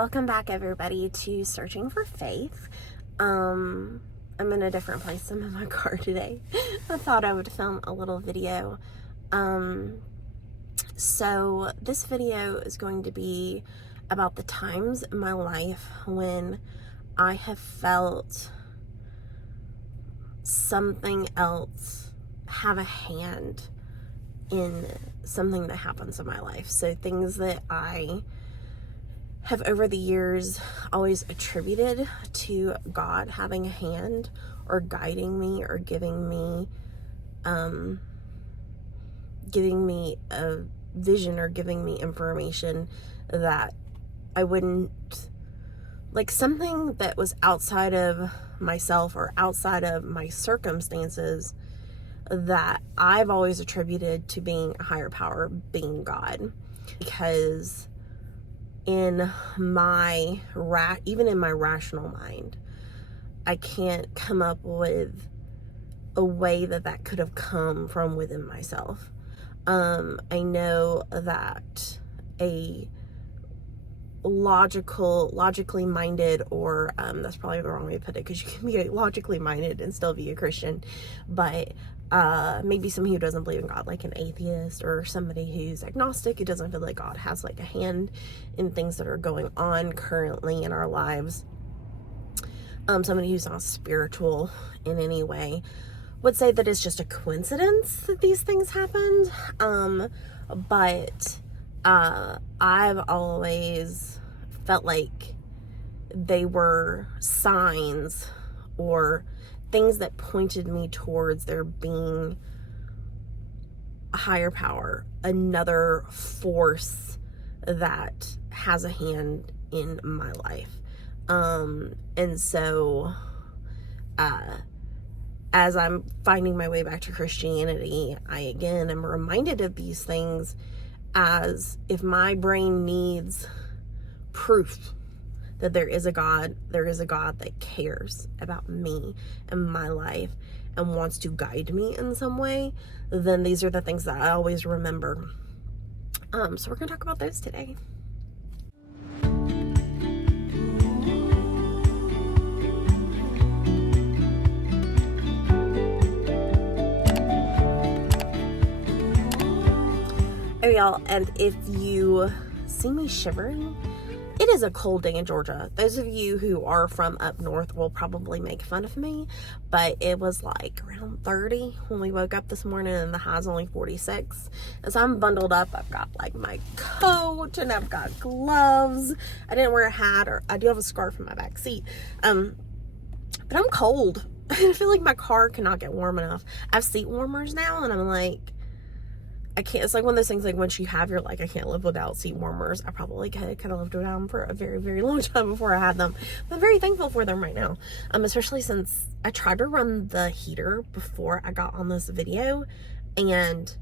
Welcome back, everybody, to Searching for Faith. I'm in a different place. I'm in my car today. I thought I would film a little video. So this video is going to be about the times in my life when I have felt something else have a hand in something that happens in my life. So things that I have over the years always attributed to God having a hand or guiding me or giving me a vision or giving me information that I wouldn't, like something that was outside of myself or outside of my circumstances, that I've always attributed to being a higher power, being God. Because in my even in my rational mind, I can't come up with a way that could have come from within myself. I know that a logically minded, or that's probably the wrong way to put it, because you can be logically minded and still be a Christian, but maybe somebody who doesn't believe in God, like an atheist or somebody who's agnostic, who doesn't feel like God has like a hand in things that are going on currently in our lives, somebody who's not spiritual in any way, would say that it's just a coincidence that these things happened. But I've always felt like they were signs or things that pointed me towards there being a higher power, another force that has a hand in my life. And so as I'm finding my way back to Christianity, I again am reminded of these things, as if my brain needs proof that there is a God that cares about me and my life and wants to guide me in some way, then these are the things that I always remember. So we're gonna talk about those today. Oh, y'all, and if you see me shivering, it is a cold day in Georgia. Those of you who are from up north will probably make fun of me, but it was like around 30 when we woke up this morning, and the high's only 46. And so I'm bundled up. I've got like my coat and I've got gloves. I didn't wear a hat, or I do have a scarf in my back seat. But I'm cold. I feel like my car cannot get warm enough. I have seat warmers now, and I'm like, I can't. It's like one of those things, like once you have, you're like, I can't live without seat warmers. I probably kind of lived without them for a very, very long time before I had them. But I'm very thankful for them right now. Especially since I tried to run the heater before I got on this video, and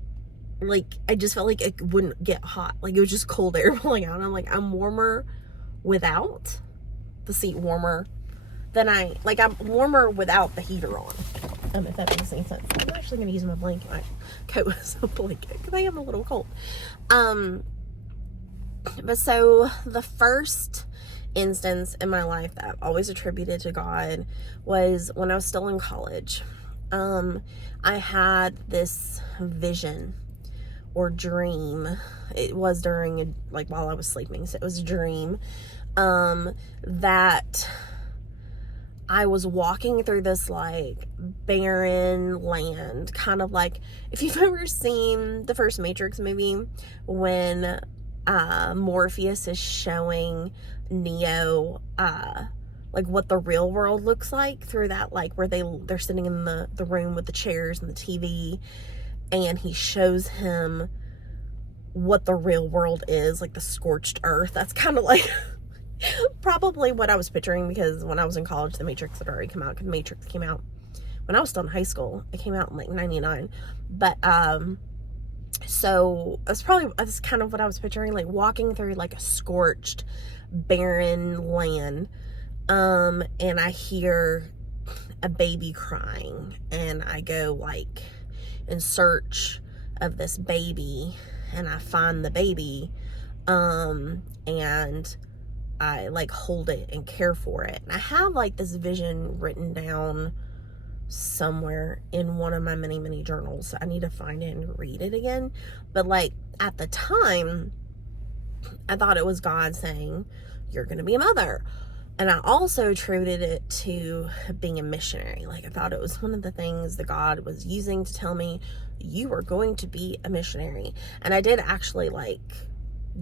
like I just felt like it wouldn't get hot. Like it was just cold air blowing out. And I'm like, I'm warmer without the seat warmer than I'm warmer without the heater on. If that makes any sense. I'm actually going to use my blanket, my coat as a blanket, because I am a little cold. But so the first instance in my life that I've always attributed to God was when I was still in college. I had this vision or dream. It was during, while I was sleeping, so it was a dream, that I was walking through this like barren land, kind of like if you've ever seen the first Matrix movie, when Morpheus is showing Neo like what the real world looks like through that, like where they're sitting in the room with the chairs and the TV, and he shows him what the real world is, like the scorched earth. That's kind of like probably what I was picturing, because when I was in college, the Matrix had already come out, because Matrix came out when I was still in high school. It came out in like 99. But so that's kind of what I was picturing, like walking through like a scorched barren land, and I hear a baby crying, and I go like in search of this baby, and I find the baby, and I like hold it and care for it. And I have like this vision written down somewhere in one of my many journals. I need to find it and read it again. But like at the time, I thought it was God saying, you're going to be a mother. And I also attributed it to being a missionary. Like I thought it was one of the things that God was using to tell me, you are going to be a missionary. And I did actually like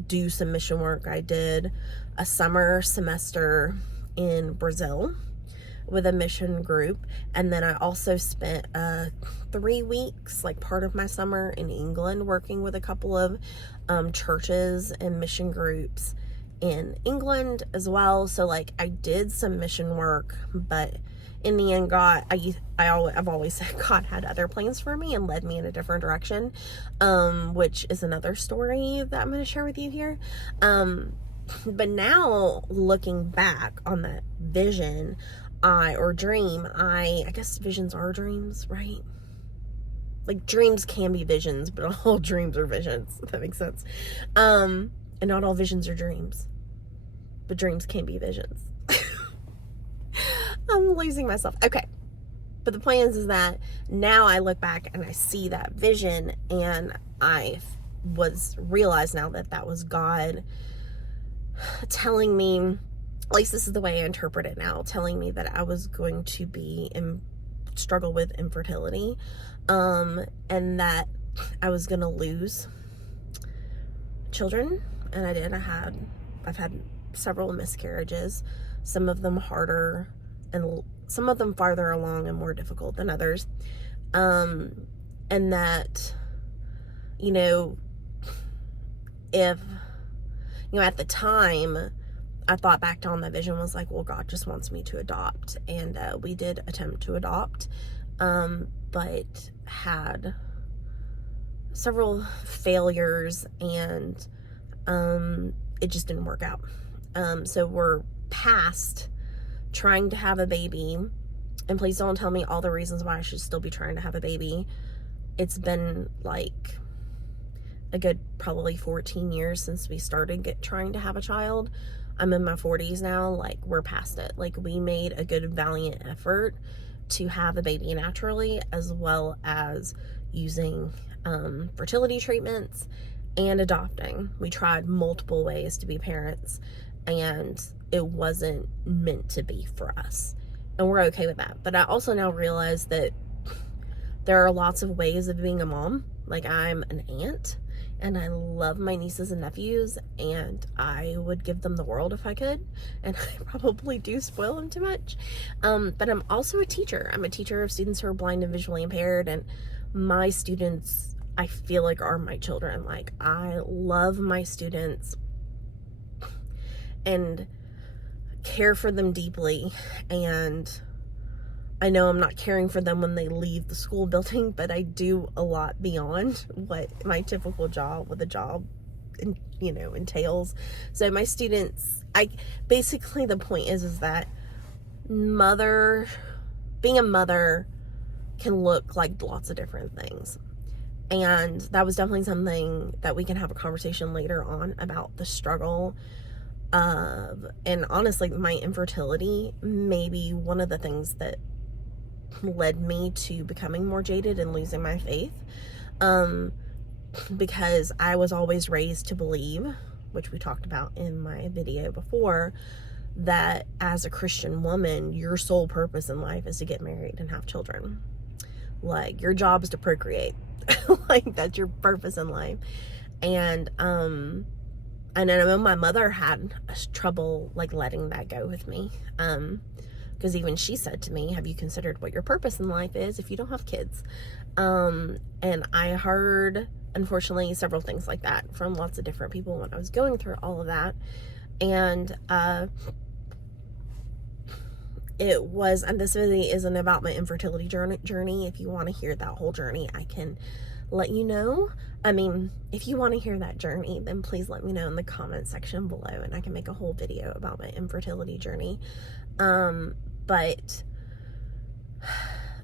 do some mission work. I did a summer semester in Brazil with a mission group, and then I also spent 3 weeks, like part of my summer, in England working with a couple of churches and mission groups in England as well. So like I did some mission work, but in the end, I've always said God had other plans for me and led me in a different direction, which is another story that I'm going to share with you here. But now looking back on that vision, or dream, I guess visions are dreams, right? Like dreams can be visions, but all dreams are visions, if that makes sense. And not all visions are dreams, but dreams can be visions. I'm losing myself. Okay. But the point is that now I look back and I see that vision, and I realized now that was God telling me, at least this is the way I interpret it now, telling me that I was going to struggle with infertility, and that I was going to lose children. And I did. I've had several miscarriages, some of them harder and some of them farther along and more difficult than others. And that, if, at the time, I thought back on that vision, was like, well, God just wants me to adopt. And we did attempt to adopt, but had several failures, and it just didn't work out. So we're past trying to have a baby, and please don't tell me all the reasons why I should still be trying to have a baby. It's been like a good probably 14 years since we started trying to have a child. I'm in my 40s now. Like, we're past it. Like, we made a good valiant effort to have a baby naturally, as well as using fertility treatments and adopting. We tried multiple ways to be parents, and it wasn't meant to be for us, and we're okay with that. But I also now realize that there are lots of ways of being a mom. Like, I'm an aunt, and I love my nieces and nephews, and I would give them the world if I could, and I probably do spoil them too much. But I'm also a teacher. I'm a teacher of students who are blind and visually impaired, and my students, I feel like, are my children. Like, I love my students and care for them deeply, and I know I'm not caring for them when they leave the school building, but I do a lot beyond what my typical job entails. So my students, basically the point is that being a mother can look like lots of different things. And that was definitely something that we can have a conversation later on about, the struggle of, and honestly, my infertility may be one of the things that led me to becoming more jaded and losing my faith, because I was always raised to believe, which we talked about in my video before, that as a Christian woman, your sole purpose in life is to get married and have children. Like, your job is to procreate. Like, that's your purpose in life. And I know my mother had trouble like letting that go with me, because even she said to me, have you considered what your purpose in life is if you don't have kids? And I heard, unfortunately, several things like that from lots of different people when I was going through all of that. And and this really isn't about my infertility journey. If you want to hear that whole journey, I can let you know. I mean, if you want to hear that journey, then please let me know in the comment section below, and I can make a whole video about my infertility journey. But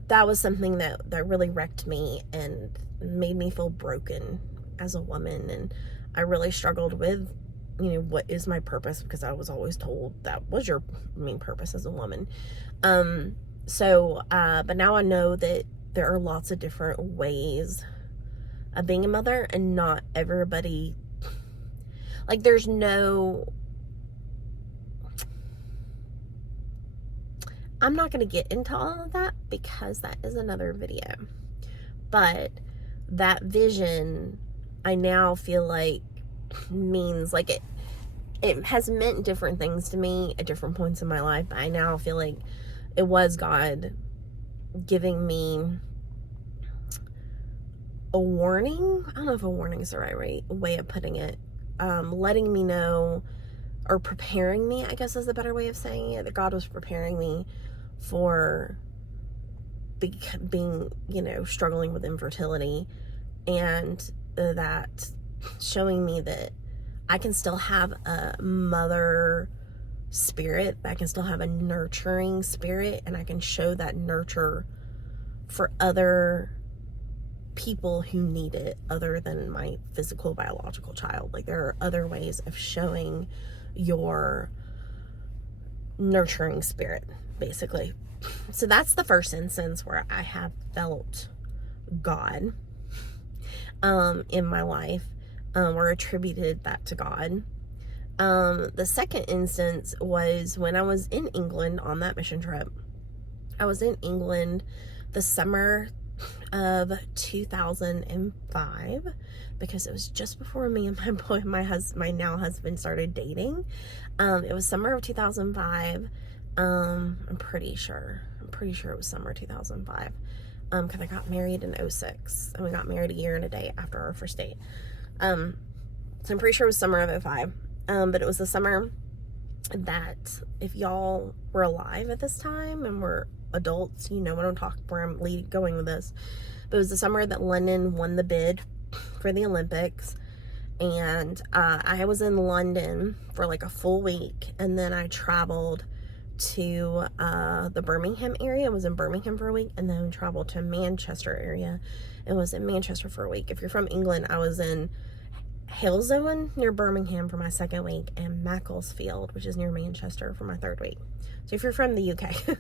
that was something that really wrecked me and made me feel broken as a woman, and I really struggled with what is my purpose, because I was always told that was your main purpose as a woman. But now I know that there are lots of different ways of being a mother, and not everybody, like, there's no, I'm not going to get into all of that because that is another video, but that vision, I now feel like means, like, it has meant different things to me at different points in my life, but I now feel like it was God giving me a warning. I don't know if a warning is the right way of putting it. Letting me know, or preparing me, I guess is the better way of saying it, that God was preparing me for being, struggling with infertility, and that showing me that I can still have a mother spirit, I can still have a nurturing spirit, and I can show that nurture for other people who need it other than my physical biological child. Like, there are other ways of showing your nurturing spirit, basically. So that's the first instance where I have felt God in my life, or attributed that to God. The second instance was when I was in England on that mission trip. I was in England the summer of 2005, because it was just before me and my now husband started dating. It was summer of 2005. I'm pretty sure it was summer 2005, because I got married in 2006, and we got married a year and a day after our first date. So I'm pretty sure it was summer of 2005. But it was the summer that, if y'all were alive at this time and were adults, you know where I'm going with this. But it was the summer that London won the bid for the Olympics, and I was in London for like a full week, and then I traveled to the Birmingham area. I was in Birmingham for a week, and then traveled to Manchester area and was in Manchester for a week. If you're from England, I was in Halesowen near Birmingham for my second week, and Macclesfield, which is near Manchester, for my third week. So if you're from the UK,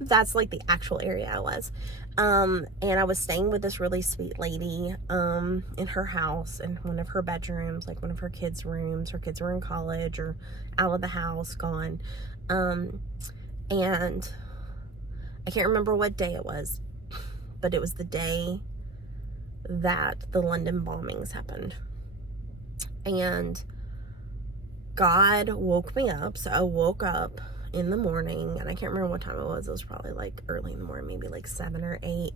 that's like the actual area I was. And I was staying with this really sweet lady in her house, in one of her bedrooms, like one of her kids' rooms. Her kids were in college or out of the house, gone. And I can't remember what day it was, but it was the day that the London bombings happened. And God woke me up. So I woke up in the morning, and I can't remember what time it was. It was probably like early in the morning, maybe like 7 or 8.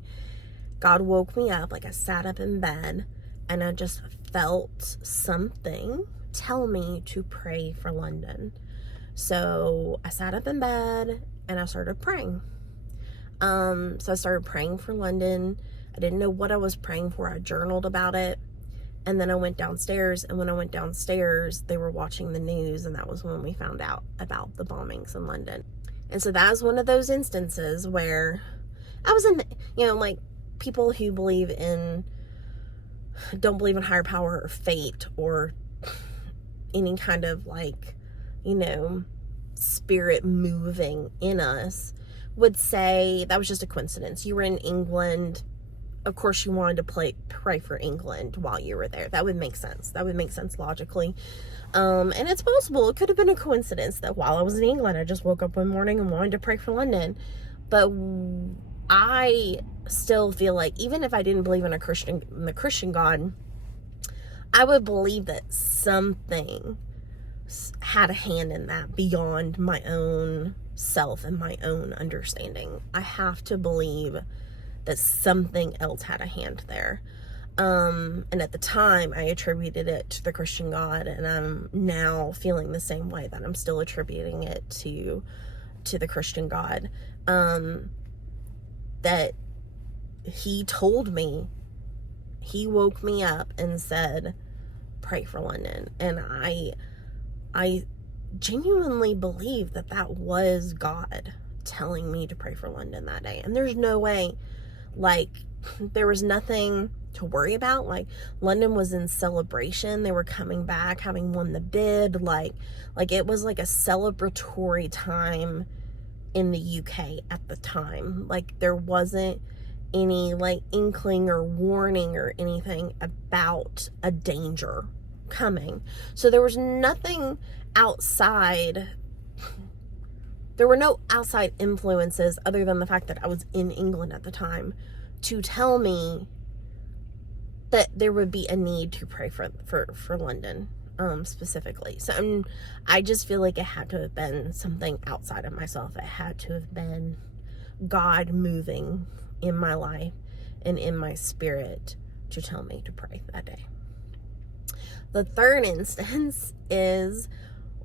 God woke me up. Like, I sat up in bed, and I just felt something tell me to pray for London. So I sat up in bed and I started praying. So I started praying for London. I didn't know what I was praying for. I journaled about it. And then I went downstairs, and when I went downstairs, they were watching the news, and that was when we found out about the bombings in London. And so that was one of those instances where I was in, like, people who don't believe in higher power or fate or any kind of, like, spirit moving in us would say that was just a coincidence. You were in England. Of course you wanted to pray for England while you were there. That would make sense. That would make sense logically. And it's possible. It could have been a coincidence that while I was in England, I just woke up one morning and wanted to pray for London. But I still feel like, even if I didn't believe in the Christian God, I would believe that something had a hand in that beyond my own self and my own understanding. I have to believe that something else had a hand there. And at the time, I attributed it to the Christian God, and I'm now feeling the same way, that I'm still attributing it to the Christian God. That he told me, he woke me up and said, pray for London. And I genuinely believe that was God telling me to pray for London that day. And there's no way, like, there was nothing to worry about. Like, London was in celebration. They were coming back, having won the bid. Like it was like a celebratory time in the UK at the time. Like, there wasn't any like inkling or warning or anything about a danger coming. So there was nothing outside. There were no outside influences other than the fact that I was in England at the time to tell me that there would be a need to pray for London, specifically. So I just feel like it had to have been something outside of myself. It had to have been God moving in my life and in my spirit to tell me to pray that day. The third instance is,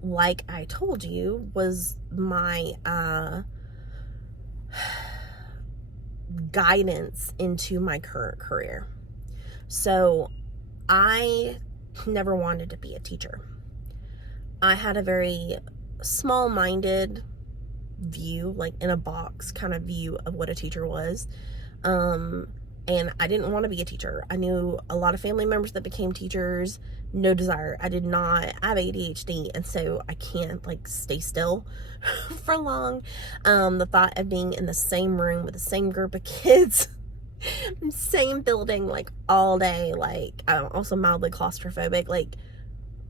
like I told you, was my guidance into my current career. So I never wanted to be a teacher. I had a very small-minded view, like in a box kind of view of what a teacher was. And I didn't want to be a teacher. I knew a lot of family members that became teachers. No desire. I did not. I have ADHD, and so I can't like stay still for long. The thought of being in the same room with the same group of kids, same building, like all day, like I'm also mildly claustrophobic, like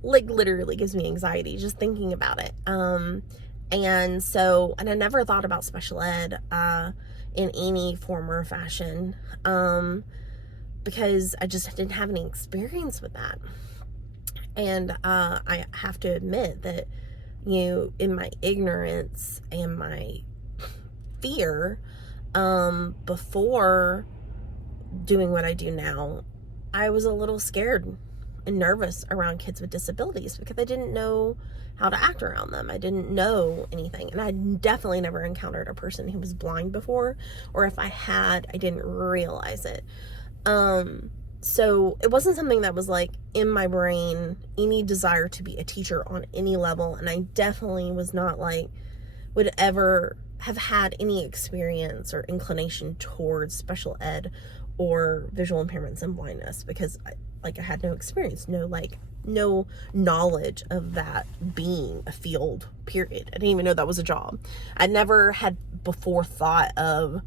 literally gives me anxiety just thinking about it. And I never thought about special ed in any form or fashion, because I just didn't have any experience with that. And I have to admit that, in my ignorance and my fear, before doing what I do now, I was a little scared and nervous around kids with disabilities because I didn't know how to act around them. I didn't know anything, and I definitely never encountered a person who was blind before, or if I had, I didn't realize it. So it wasn't something that was like in my brain, any desire to be a teacher on any level, and I definitely was not like would ever have had any experience or inclination towards special ed or visual impairments and blindness, because I had no experience, no knowledge of that being a field, period. I didn't even know that was a job. I never had before thought of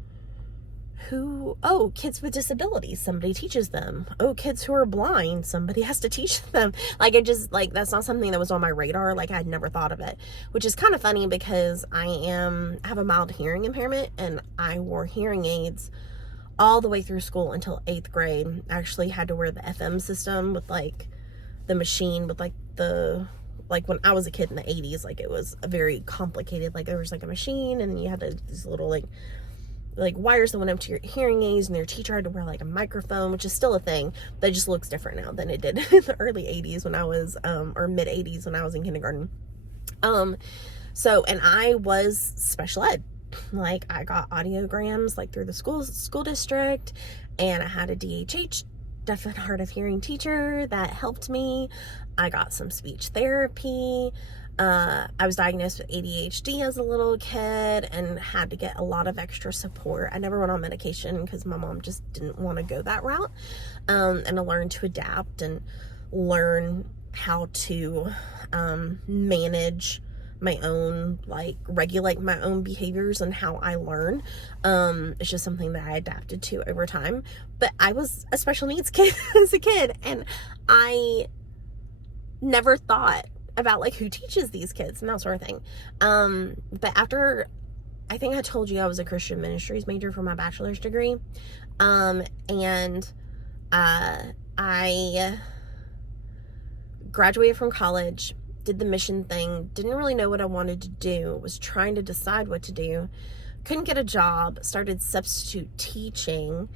kids with disabilities, somebody teaches them. Kids who are blind, somebody has to teach them. That's not something that was on my radar. Like, I had never thought of it, which is kind of funny because I have a mild hearing impairment, and I wore hearing aids all the way through school until 8th grade. I actually had to wear the FM system with the machine with when I was a kid in the 80s, it was a very complicated, there was a machine, and then you had these little wires that went up to your hearing aids, and your teacher had to wear a microphone, which is still a thing, that just looks different now than it did in the early 80s when I was or mid 80s when I was in kindergarten. And I was special ed. I got audiograms through the school district, and I had a DHH, deaf and hard of hearing teacher that helped me. I got some speech therapy. I was diagnosed with ADHD as a little kid and had to get a lot of extra support. I never went on medication because my mom just didn't want to go that route. And I learned to adapt and learn how to manage my own, regulate my own behaviors and how I learn. It's just something that I adapted to over time. But I was a special needs kid as a kid, and I never thought about who teaches these kids and that sort of thing. But after, I think I told you I was a Christian ministries major for my bachelor's degree. And I graduated from college, did the mission thing, didn't really know what I wanted to do, was trying to decide what to do, couldn't get a job, started substitute teaching,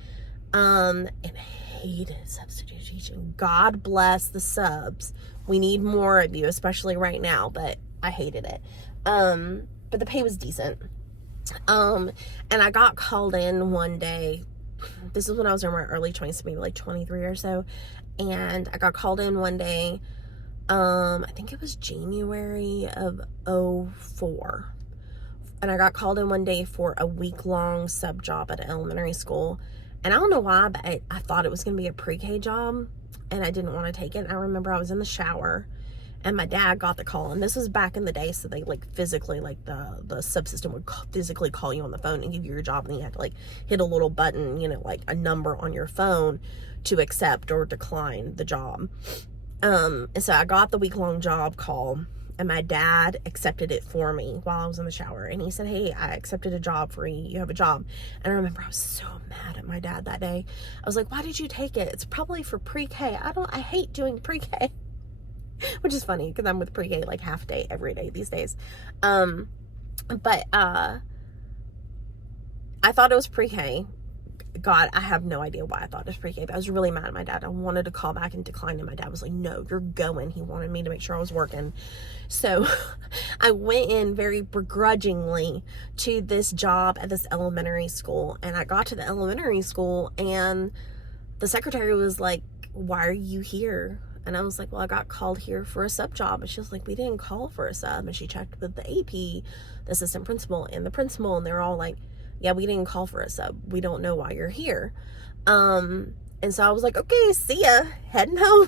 and hated substitute teaching. God bless the subs. We need more of you, especially right now, but I hated it. But the pay was decent. And I got called in one day. This is when I was in my early 20s, maybe 23 or so. And I got called in one day. I think it was January of 2004. And I got called in one day for a week-long sub job at an elementary school. And I don't know why, but I thought it was going to be a pre-K job, and I didn't want to take it. I remember I was in the shower, and my dad got the call, and this was back in the day, so they like physically, like the subsystem would physically call you on the phone and give you your job, and you had to like hit a little button, you know, like a number on your phone to accept or decline the job. And so I got the week-long job call, and my dad accepted it for me while I was in the shower. And he said, hey, I accepted a job for you. You have a job. And I remember I was so mad at my dad that day. I was like, why did you take it? It's probably for pre-K. I hate doing pre-K. Which is funny because I'm with pre-K like half day every day these days. But I thought it was pre-K. God, I have no idea why I thought it was pre-K, but I was really mad at my dad. I wanted to call back and decline, and my dad was like, no, you're going. He wanted me to make sure I was working. So I went in very begrudgingly to this job at this elementary school, and I got to the elementary school, and the secretary was like, why are you here? And I was like, well, I got called here for a sub job. And she was like, we didn't call for a sub. And she checked with the AP, the assistant principal, and the principal, and they're all like, yeah, we didn't call for a sub. We don't know why you're here. And so I was like, okay, see ya, heading home.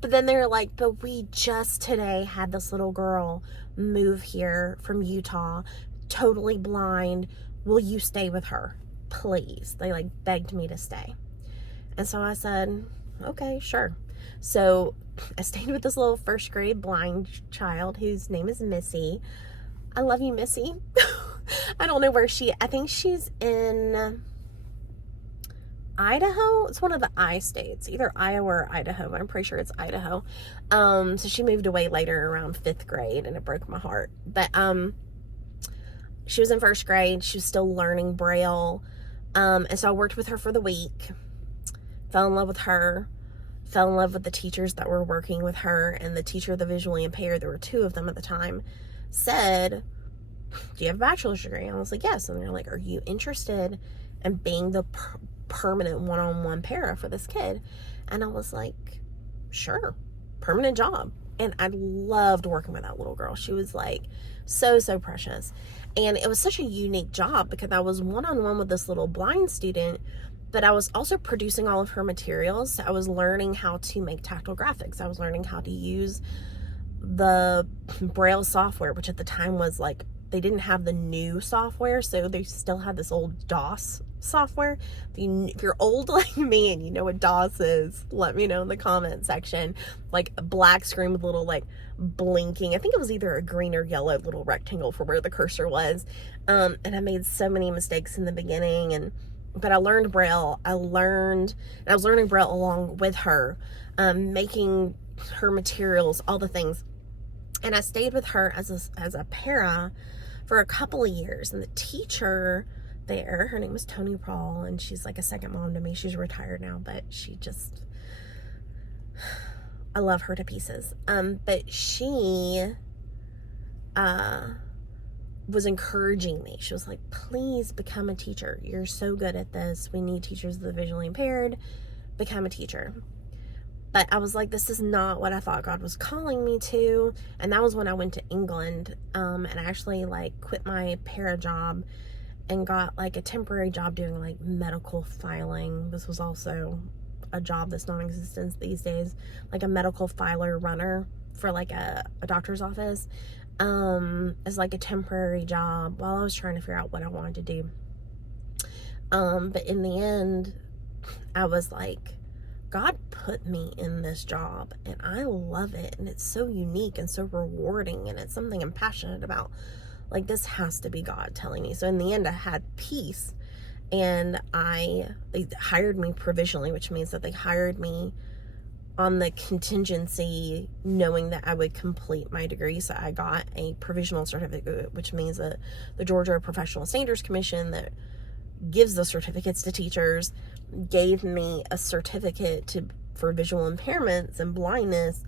But then they were like, but we just today had this little girl move here from Utah, totally blind. Will you stay with her, please? They like begged me to stay. And so I said, okay, sure. So I stayed with this little first grade blind child whose name is Missy. I love you, Missy. I don't know where I think she's in Idaho. It's one of the I states, either Iowa or Idaho. I'm pretty sure it's Idaho. So she moved away later around 5th grade, and it broke my heart. But she was in 1st grade. She was still learning Braille. And so I worked with her for the week. Fell in love with her. Fell in love with the teachers that were working with her, and the teacher of the visually impaired, there were 2 of them at the time, said, do you have a bachelor's degree? And I was like, yes. And they're like, are you interested in being the permanent one-on-one para for this kid? And I was like, sure, permanent job. And I loved working with that little girl. She was like so precious. And it was such a unique job because I was one-on-one with this little blind student, but I was also producing all of her materials. I was learning how to make tactile graphics. I was learning how to use the Braille software, which at the time was like, they didn't have the new software, so they still had this old DOS software. If you're old like me and you know what DOS is, let me know in the comment section. Like a black screen with little like blinking, I think it was either a green or yellow little rectangle for where the cursor was. And I made so many mistakes in the beginning, but I learned Braille. I was learning Braille along with her, making her materials, all the things. And I stayed with her as a para for a couple of years. And the teacher there, her name was Tony Paul, and she's like a second mom to me. She's retired now, but I love her to pieces. But she was encouraging me. She was like, please become a teacher. You're so good at this. We need teachers of the visually impaired. Become a teacher. But I was like, this is not what I thought God was calling me to. And that was when I went to England, and I actually like quit my para job and got like a temporary job doing like medical filing. This was also a job that's non-existent these days, like a medical filer runner for like a doctor's office, as like a temporary job while I was trying to figure out what I wanted to do. But in the end, I was like, God put me in this job and I love it, and it's so unique and so rewarding, and it's something I'm passionate about. Like, this has to be God telling me. So in the end, I had peace, and they hired me provisionally, which means that they hired me on the contingency knowing that I would complete my degree. So I got a provisional certificate, which means that the Georgia Professional Standards Commission that gives the certificates to teachers gave me a certificate for visual impairments and blindness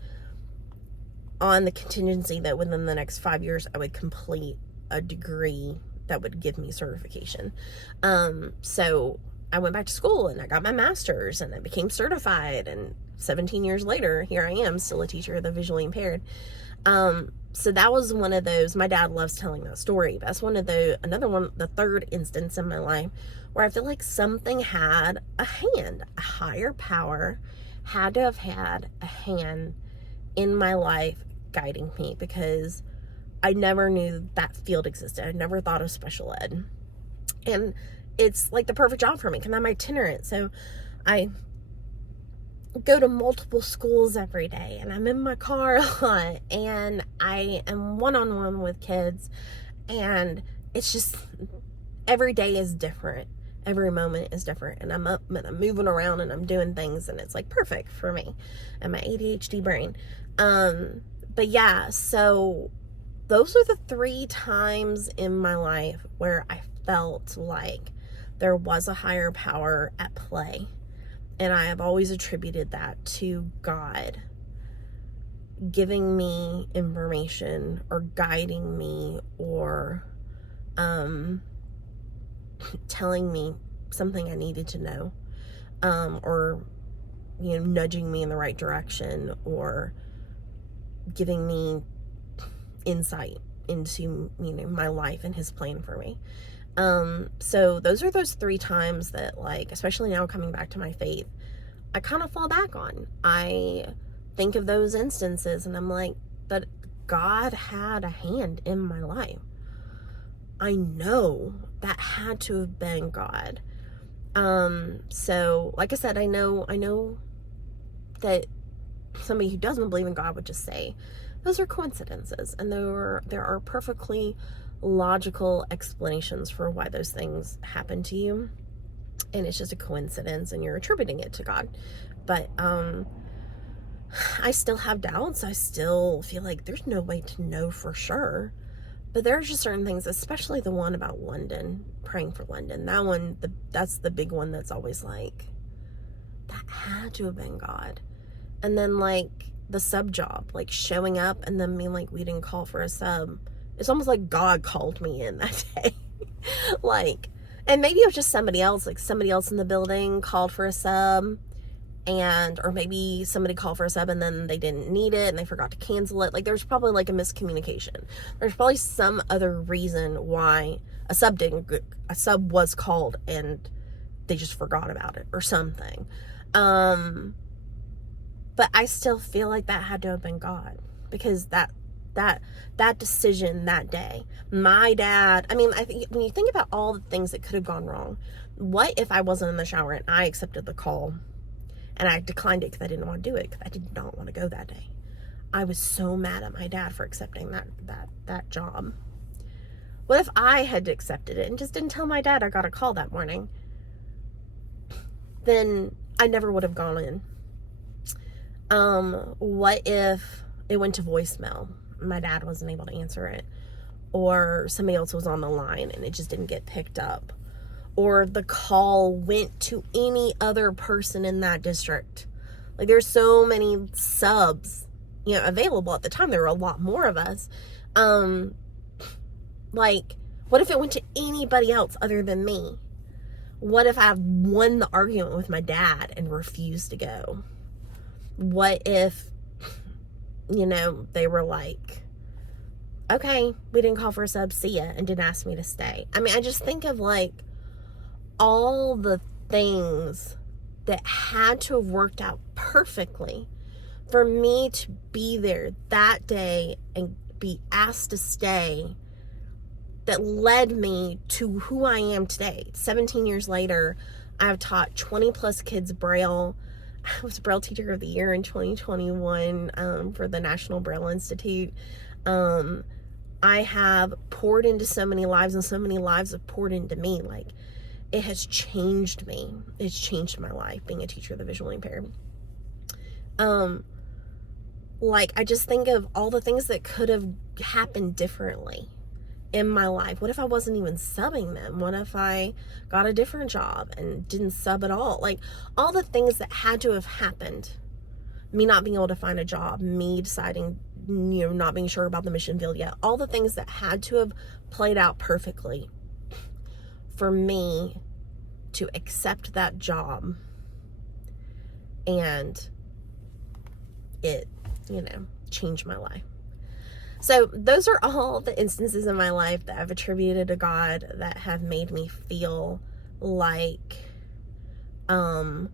on the contingency that within the next 5 years I would complete a degree that would give me certification. So I went back to school and I got my master's and I became certified, and 17 years later, here I am, still a teacher of the visually impaired. So that was one of those, my dad loves telling that story, but that's another one, the third instance in my life where I feel like something had a hand, a higher power had to have had a hand in my life guiding me, because I never knew that field existed. I never thought of special ed. And it's like the perfect job for me because I'm itinerant. So I go to multiple schools every day, and I'm in my car a lot, and I am one-on-one with kids, and it's just every day is different. Every moment is different, and I'm up and I'm moving around and I'm doing things, and it's like perfect for me and my ADHD brain. But yeah, so those are the 3 times in my life where I felt like there was a higher power at play. And I have always attributed that to God giving me information or guiding me or telling me something I needed to know, or nudging me in the right direction, or giving me insight into my life and his plan for me. So those are those 3 times that, like, especially now coming back to my faith, I kind of fall back on. I think of those instances and I'm like, but God had a hand in my life. I know that had to have been God. So like I said, I know that somebody who doesn't believe in God would just say those are coincidences, and there are perfectly logical explanations for why those things happen to you, and it's just a coincidence and you're attributing it to God. But I still have doubts. I still feel like there's no way to know for sure, but there's just certain things, especially the one about London, praying for London, that's the big one that's always like, that had to have been God. And then like the sub job, like showing up and then being like, we didn't call for a sub. It's almost like God called me in that day. Like, and maybe it was just somebody else in the building called for a sub, or maybe somebody called for a sub and then they didn't need it and they forgot to cancel it. Like, there's probably like a miscommunication. There's probably some other reason why a sub was called and they just forgot about it or something. But I still feel like that had to have been God, because that decision that day, my dad, I mean, I think when you think about all the things that could have gone wrong, what if I wasn't in the shower and I accepted the call and I declined it because I didn't want to do it, because I did not want to go that day. I was so mad at my dad for accepting that job. What if I had accepted it and just didn't tell my dad I got a call that morning? Then I never would have gone in. What if it went to voicemail? My dad wasn't able to answer it, or somebody else was on the line and it just didn't get picked up, or the call went to any other person in that district. Like, there's so many subs, available at the time. There were a lot more of us. Like, what if it went to anybody else other than me? What if I won the argument with my dad and refused to go? What if, they were like, okay, we didn't call for a sub, see ya, and didn't ask me to stay. I mean, I just think of like all the things that had to have worked out perfectly for me to be there that day and be asked to stay, that led me to who I am today. 17 years later, I've taught 20 plus kids Braille. I was Braille Teacher of the Year in 2021 for the National Braille Institute. I have poured into so many lives, and so many lives have poured into me. Like, it has changed me. It's changed my life, being a teacher of the visually impaired. Like, I just think of all the things that could have happened differently in my life. What if I wasn't even subbing them? What if I got a different job and didn't sub at all? Like, all the things that had to have happened, me not being able to find a job, me deciding, not being sure about the mission field yet, all the things that had to have played out perfectly for me to accept that job, and it changed my life. So those are all the instances in my life that I've attributed to God that have made me feel like a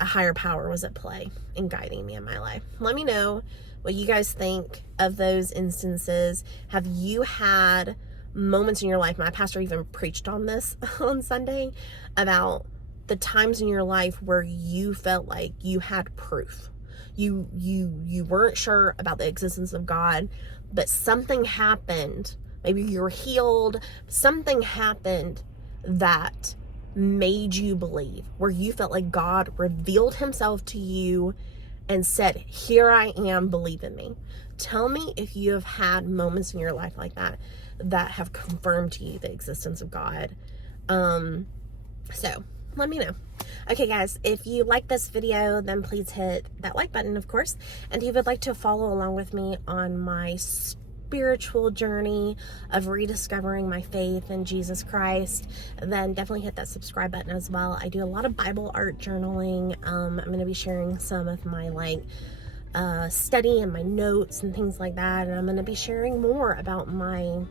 higher power was at play in guiding me in my life. Let me know what you guys think of those instances. Have you had moments in your life? My pastor even preached on this on Sunday about the times in your life where you felt like you had proof. You weren't sure about the existence of God, but something happened. Maybe you were healed. Something happened that made you believe, where you felt like God revealed himself to you and said, here I am, believe in me. Tell me if you have had moments in your life like that have confirmed to you the existence of God. So let me know. Okay guys, if you like this video, then please hit that like button, of course. And if you would like to follow along with me on my spiritual journey of rediscovering my faith in Jesus Christ, then definitely hit that subscribe button as well. I do a lot of Bible art journaling. I'm going to be sharing some of my study and my notes and things like that, and I'm going to be sharing more about my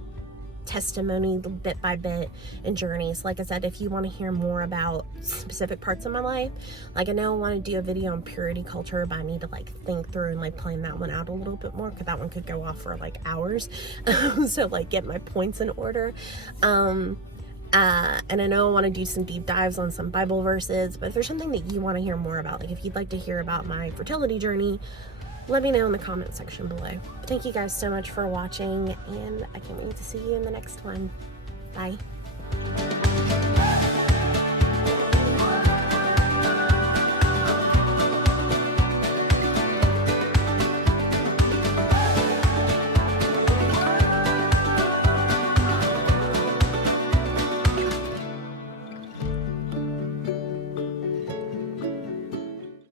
testimony bit by bit and journeys. Like I said, if you want to hear more about specific parts of my life, like I know I want to do a video on purity culture, but I need to think through and plan that one out a little bit more, because that one could go off for hours. So get my points in order. And I know I want to do some deep dives on some Bible verses, but if there's something that you want to hear more about, if you'd like to hear about my fertility journey, let me know in the comment section below. Thank you guys so much for watching, and I can't wait to see you in the next one. Bye.